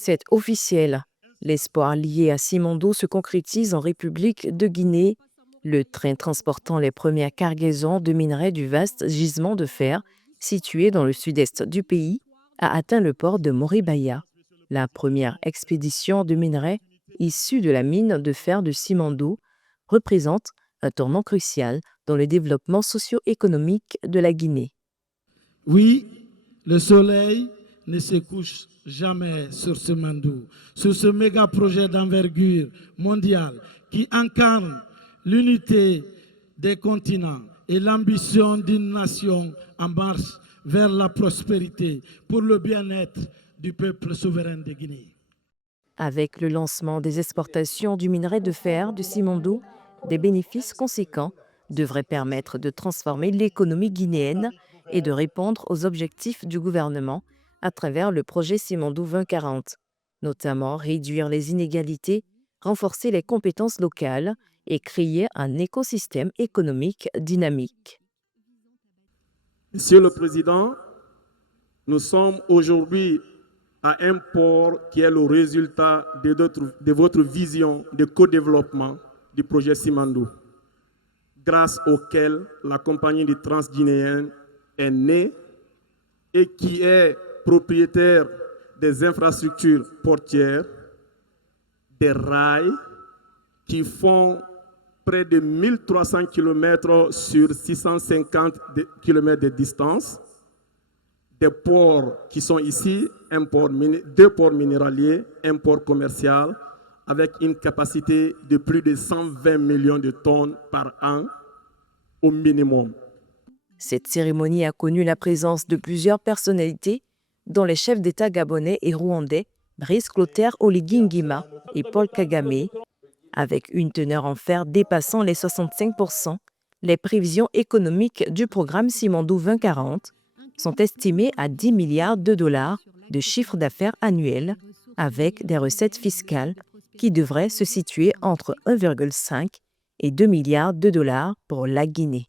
C'est officiel. L'espoir lié à Simandou se concrétise en République de Guinée. Le train transportant les premières cargaisons de minerais du vaste gisement de fer, situé dans le sud-est du pays, a atteint le port de Moribaya. La première expédition de minerais issue de la mine de fer de Simandou représente un tournant crucial dans le développement socio-économique de la Guinée. Oui, le soleil ne se couche jamais sur Simandou, sur ce méga projet d'envergure mondiale qui incarne l'unité des continents et l'ambition d'une nation en marche vers la prospérité pour le bien-être du peuple souverain de Guinée. Avec le lancement des exportations du minerai de fer de Simandou, des bénéfices conséquents devraient permettre de transformer l'économie guinéenne et de répondre aux objectifs du gouvernement à travers le projet Simandou 2040, notamment réduire les inégalités, renforcer les compétences locales et créer un écosystème économique dynamique. Monsieur le Président, nous sommes aujourd'hui à un port qui est le résultat de votre vision de co-développement du projet Simandou, grâce auquel la compagnie de transguinéenne est née et qui est propriétaire des infrastructures portières, des rails qui font près de 1300 km sur 650 km de distance, des ports qui sont ici, deux ports minéraliers, un port commercial, avec une capacité de plus de 120 millions de tonnes par an au minimum. Cette cérémonie a connu la présence de plusieurs personnalités, dont les chefs d'État gabonais et rwandais, Brice Clotaire Oligui Nguema et Paul Kagame. Avec une teneur en fer dépassant les 65%, les prévisions économiques du programme Simandou 2040 sont estimées à 10 milliards de dollars de chiffre d'affaires annuel, avec des recettes fiscales qui devraient se situer entre 1,5 et 2 milliards de dollars pour la Guinée.